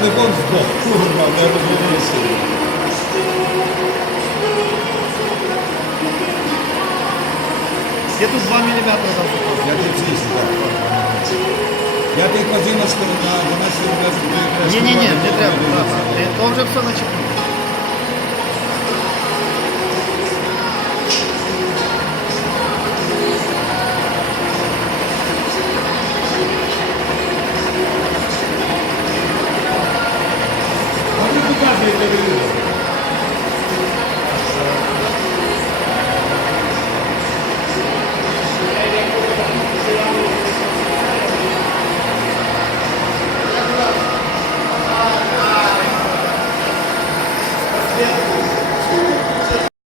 телефон здох. Курва, не розумієшся. Я тут 2 мм дав. Я тут з'їзд, так. Я тих позиночку на 12 разів. Ні, не треба. То вже все начеплено.